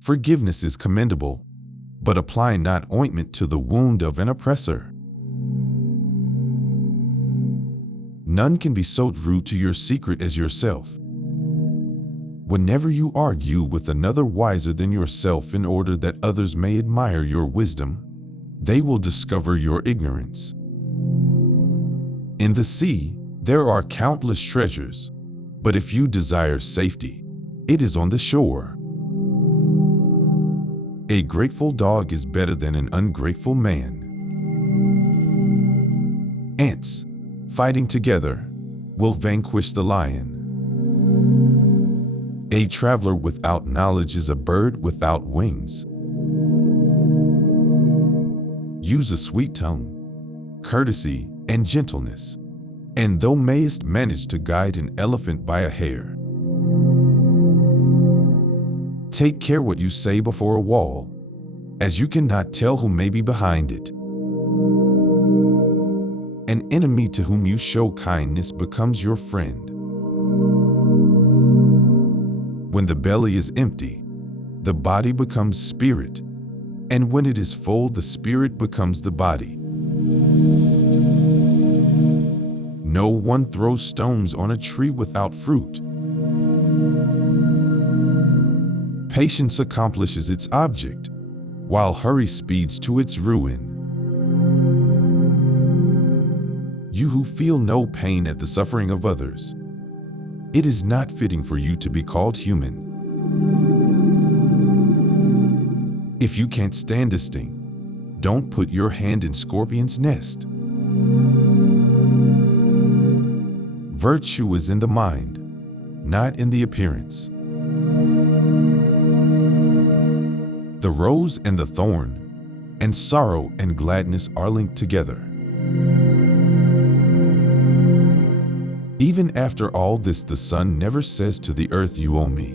Forgiveness is commendable, but apply not ointment to the wound of an oppressor. None can be so true to your secret as yourself. Whenever you argue with another wiser than yourself in order that others may admire your wisdom, they will discover your ignorance. In the sea, there are countless treasures, but if you desire safety, it is on the shore. A grateful dog is better than an ungrateful man. Ants, fighting together, will vanquish the lion. A traveler without knowledge is a bird without wings. Use a sweet tongue, courtesy, and gentleness, and thou mayest manage to guide an elephant by a hair. Take care what you say before a wall, as you cannot tell who may be behind it. An enemy to whom you show kindness becomes your friend. When the belly is empty, the body becomes spirit, and when it is full, the spirit becomes the body. No one throws stones on a tree without fruit. Patience accomplishes its object, while hurry speeds to its ruin. You who feel no pain at the suffering of others, it is not fitting for you to be called human. If you can't stand a sting, don't put your hand in scorpion's nest. Virtue is in the mind, not in the appearance. The rose and the thorn, and sorrow and gladness are linked together. Even after all this, the sun never says to the earth, "You owe me."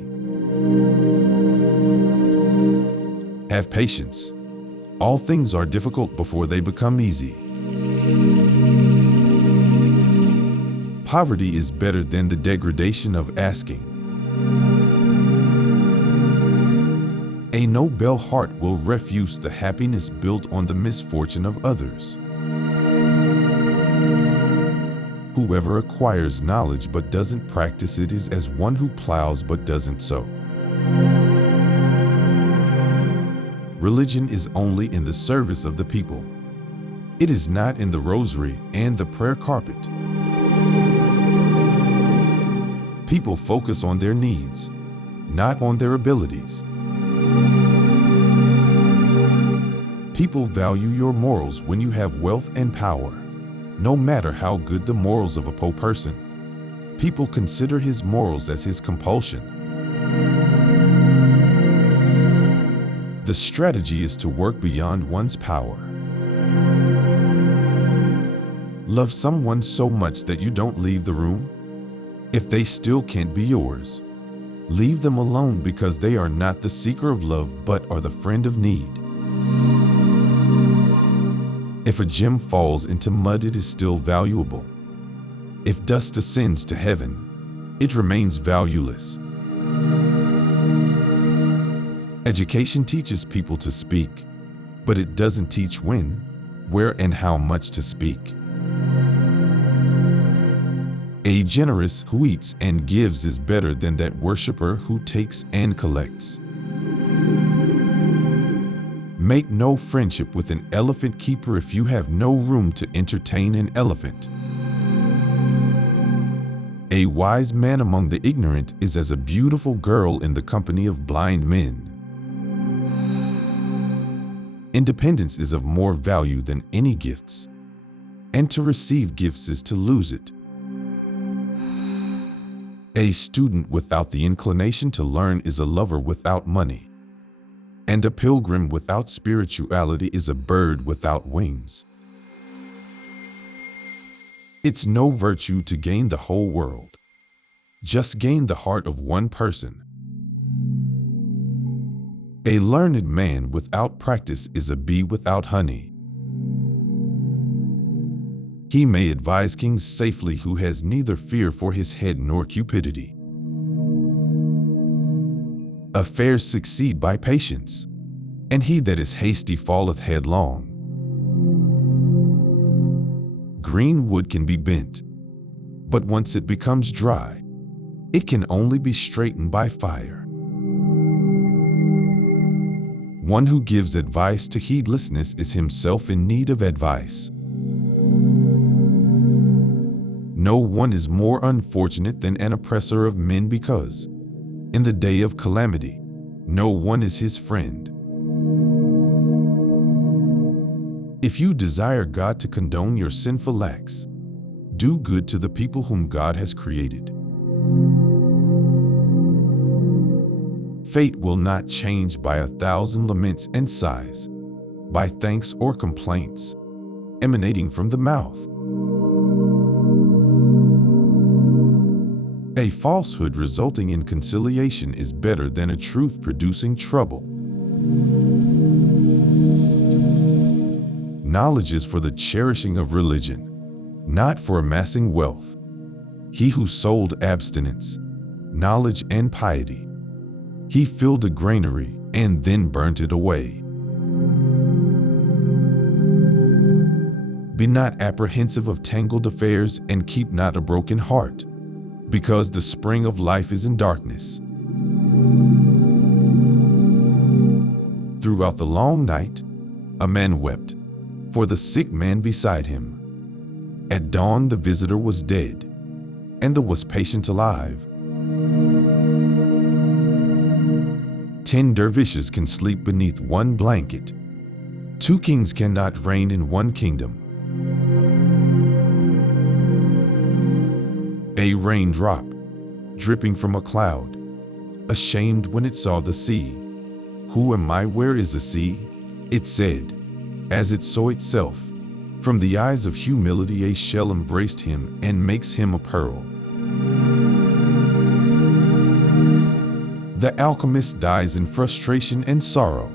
Have patience. All things are difficult before they become easy. Poverty is better than the degradation of asking. A noble heart will refuse the happiness built on the misfortune of others. Whoever acquires knowledge but doesn't practice it is as one who plows but doesn't sow. Religion is only in the service of the people. It is not in the rosary and the prayer carpet. People focus on their needs, not on their abilities. People value your morals when you have wealth and power. No matter how good the morals of a poor person, people consider his morals as his compulsion. The strategy is to work beyond one's power. Love someone so much that you don't leave the room. If they still can't be yours, leave them alone, because they are not the seeker of love but are the friend of need. If a gem falls into mud, it is still valuable. If dust ascends to heaven, it remains valueless. Education teaches people to speak, but it doesn't teach when, where, and how much to speak. A generous who eats and gives is better than that worshiper who takes and collects. Make no friendship with an elephant keeper if you have no room to entertain an elephant. A wise man among the ignorant is as a beautiful girl in the company of blind men. Independence is of more value than any gifts, and to receive gifts is to lose it. A student without the inclination to learn is a lover without money, and a pilgrim without spirituality is a bird without wings. It's no virtue to gain the whole world. Just gain the heart of one person. A learned man without practice is a bee without honey. He may advise kings safely who has neither fear for his head nor cupidity. Affairs succeed by patience, and he that is hasty falleth headlong. Green wood can be bent, but once it becomes dry, it can only be straightened by fire. One who gives advice to heedlessness is himself in need of advice. No one is more unfortunate than an oppressor of men because, in the day of calamity, no one is his friend. If you desire God to condone your sinful acts, do good to the people whom God has created. Fate will not change by 1,000 laments and sighs, by thanks or complaints emanating from the mouth. A falsehood resulting in conciliation is better than a truth producing trouble. Knowledge is for the cherishing of religion, not for amassing wealth. He who sold abstinence, knowledge, and piety, he filled a granary and then burnt it away. Be not apprehensive of tangled affairs, and keep not a broken heart, because the spring of life is in darkness. Throughout the long night, a man wept for the sick man beside him. At dawn the visitor was dead, and the was patient alive. 10 dervishes can sleep beneath one blanket. 2 kings cannot reign in one kingdom. A raindrop, dripping from a cloud, ashamed when it saw the sea. Who am I? Where is the sea? It said, as it saw itself. From the eyes of humility a shell embraced him and makes him a pearl. The alchemist dies in frustration and sorrow,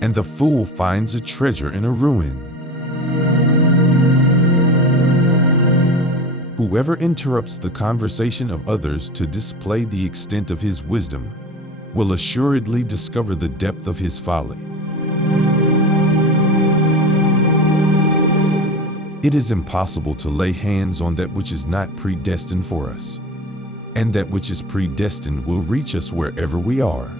and the fool finds a treasure in a ruin. Whoever interrupts the conversation of others to display the extent of his wisdom will assuredly discover the depth of his folly. It is impossible to lay hands on that which is not predestined for us, and that which is predestined will reach us wherever we are.